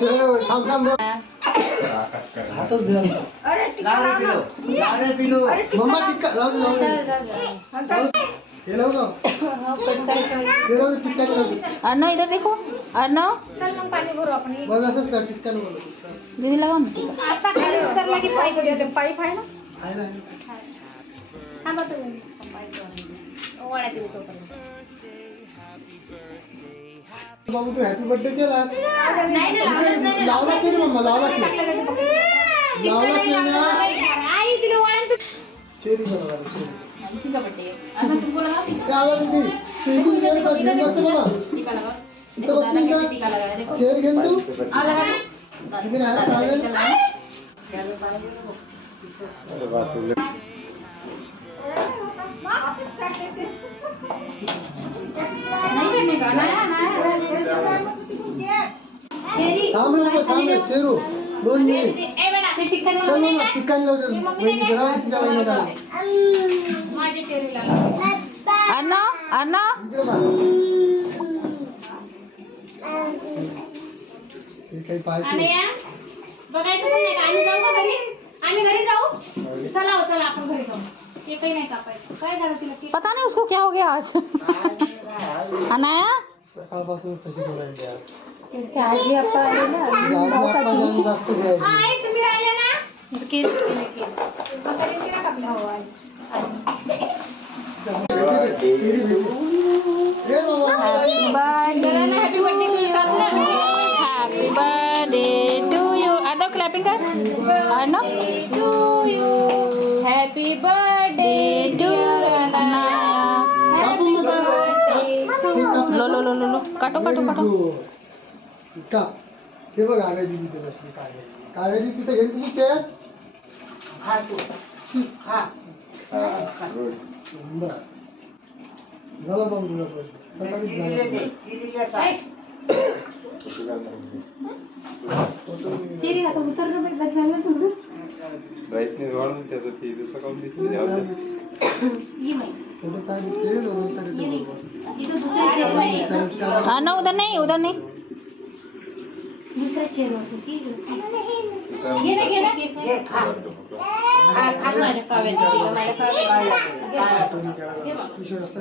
थांब थांब हातच द्या मम्मा टिक्का लाव ये लाव ना ये लाव टिक्का लाव अर्णव इधर देखो अर्णव चल मग पाणी भरू आपण बघ असंच कर टिक्का लाव दीदी लगाओ ना टीका आता खाली उतरला की पाईप देते पाईप आहे ना आहे ना थांबा तुम्ही पाईप ओवाळ्यात येऊ तोपर्यंत बाबू तू हॅपी बर्थडे केलास नाही नाही लावला की रे मम्मा लावला की ना आई तिला ओवाळ्यात चेरी बनवा चेरी इसी का बर्थडे है अर्णव तुमको लगा क्या आवाज दीदी टेबल चेयर पर घेऊन बसते बघा टीका लगाओ इथं बसली का टीका लगाया देखो चेयर घेऊन तू आ लगा इकडे हात चालेल नहीं करने का ना चेरी थांब रे चेरू 2 मिनिट ए बेटा ते टीका चल लगाओ मम्मा टिक्का लाव वहिनी जरा तिच्या वहिनीला माझ्या चेरीला अर्णव अर्णव इकडे बघ हे काही पाय आणि या बघायचं पण नाही का आम्ही जाऊ का घरी आम्ही घरी जाऊ चला हो चला आपण घरी जाऊ ते काही नाही कापायचं काय झालं तिला केक पता नहीं उसको क्या हो गया आज अनाया सकाळपासून तशी बोलायली यार आज भी आपका आले ना आता जाऊन जास्त जायची आई तुम्ही राहिले ना केस केले के मग घरी नाही कापलं हो आज चेरी भेटू ए बाबा happy birthday happy birthday to you आदो क्लैपिंग कर Arnav to you happy birthday to Anaya लो लो लो लो लो काटो काटो काटो का ते बघ आव्या दिदी ते बसली काव्या दिदी तिथे घेऊन तुझी चेअर हा तू हा बरं झालं मग तुझा सकाळीच झालं चेरी आता उतरणं पण बस झालं तुझं ब्राईटनेस वाढून त्याचं ते जसं काऊन दिसलं ये नाही फोटो काय दिसते नंतर येते बरोबर इधर दूसरा चेयर नहीं हाँ ना उधर नहीं दूसरा चेयर होती थी घे ना खा माझ्या काव्याची माझ्या काव्याची टी-शर्ट असतं